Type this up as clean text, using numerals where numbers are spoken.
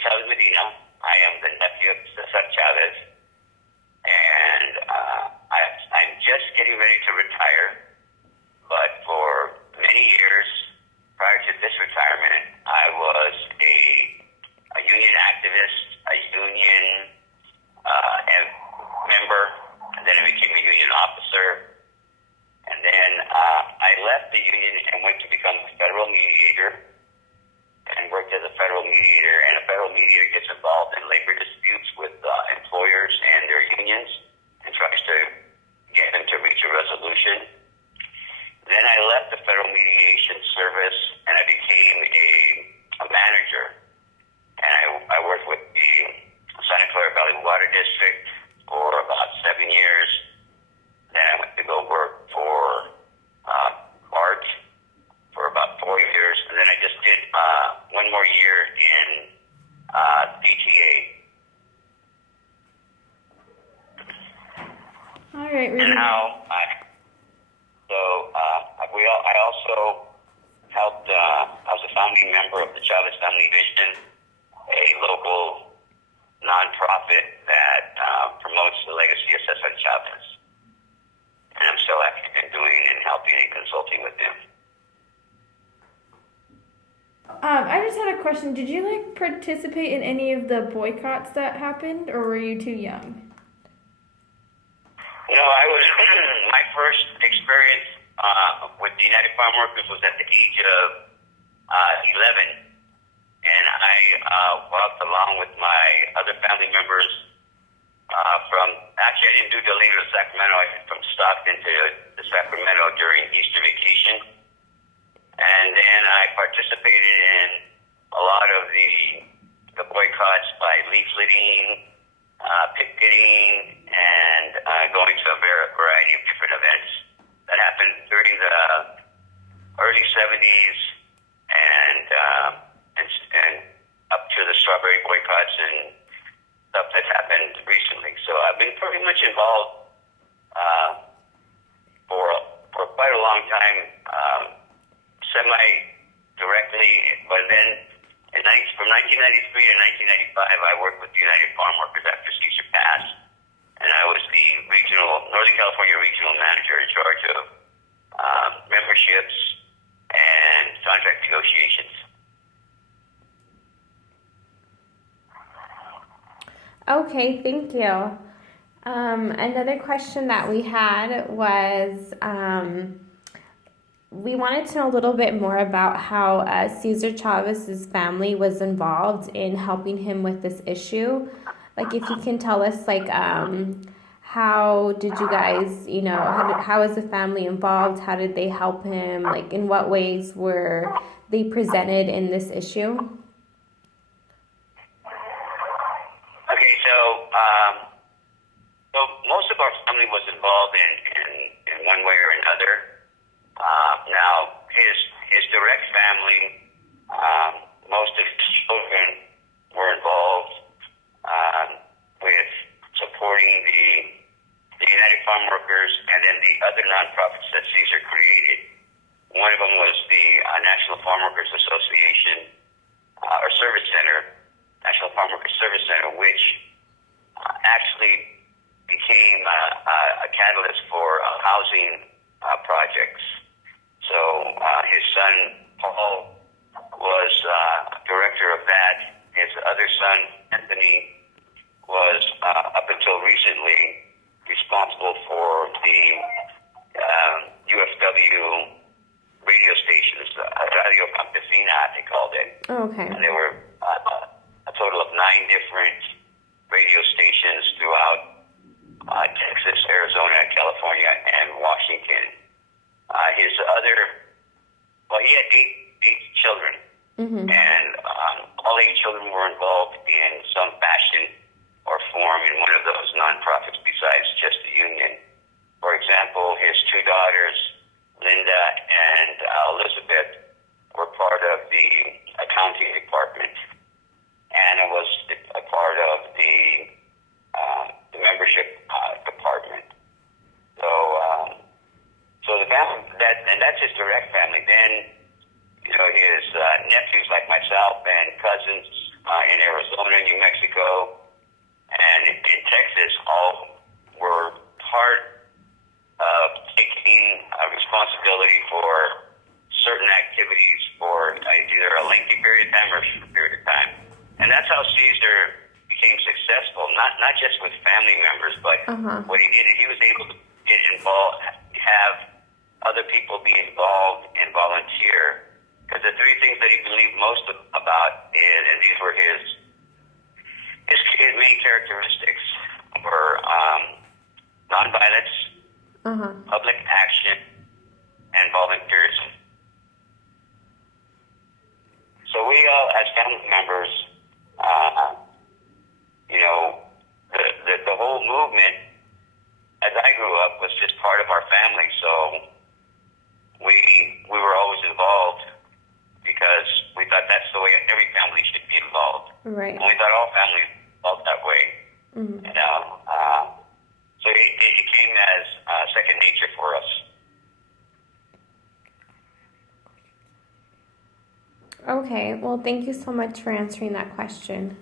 Chavez Medina. I am the nephew of Cesar Chavez, and I'm just getting ready to retire. But for many years prior to this retirement, I was a union activist, a union member, and then I became a union officer. And then I left the union and went to become a federal mediator and worked as a federal mediator. And a federal mediator gets involved in labor disputes with employers and their unions and tries to get them to reach a resolution. Then I left the federal mediation service and I became a manager. And I worked with the Santa Clara Valley Water District for about 7 years. Then I went to go work for art for about 4 years. And then I just did one more year in DTA. All right, Rudy. And now I also helped, I was a founding member of the Chavez Family Vision, a local nonprofit that promotes the legacy of Cesar Chavez. And I'm still active in doing and helping and consulting with him. I just had a question. Did you participate in any of the boycotts that happened, or were you too young? I was my first experience with the United Farm Workers was at the age of 11, and I walked along with my other family members I didn't do Delano to Sacramento. I went from Stockton to Sacramento during Easter vacation, and then I participated in a lot of the boycotts by leafleting, picketing, and going to a variety of different events that happened during the early 70s and up to the strawberry boycotts and stuff that's happened recently. So I've been pretty much involved for quite a long time, semi-directly, but then from 1993 to 1995, I worked with the United Farm Workers after Caesar passed, and I was the Northern California regional manager in charge of memberships and contract negotiations. Okay, thank you. Another question that we had was, we wanted to know a little bit more about how Cesar Chavez's family was involved in helping him with this issue. If you can tell us, how did you guys, how was the family involved? How did they help him? In what ways were they presented in this issue? Okay, so most of our family was involved in one way or another. Now, his direct family, most of his children were involved with supporting the United Farm Workers and then the other nonprofits that Caesar created. One of them was the National Farm Workers Association or Service Center, National Farm Workers Service Center, which actually became a catalyst for housing projects. So his son, Paul, was director of that. His other son, Anthony, was up until recently responsible for the UFW radio stations, Radio Campesina, they called it. Okay. And there were a total of 9 different radio stations throughout Texas, Arizona, California, and Washington. He had eight children, and all 8 children were involved in some fashion or form in one of those nonprofits besides just the union. For example, his 2 daughters, Linda and Elizabeth, were part of the accounting department. Anna was a part of the membership department. So the family, that's his direct family. Then, his nephews like myself and cousins, in Arizona, New Mexico, and in Texas, all were part of taking responsibility for certain activities for either a lengthy period of time or a short period of time. And that's how Caesar became successful, not just with family members, but what he did is he was able to get involved, have other people be involved and volunteer. Because the three things that he believed most about is, and these were his main characteristics, were nonviolence, public action, and volunteerism. So we all, as family members, the whole movement, as I grew up, was just part of our family. So we were always involved because we thought that's the way every family should be involved. Right. And we thought all families felt that way. So it came as second nature for us. Okay, well, thank you so much for answering that question.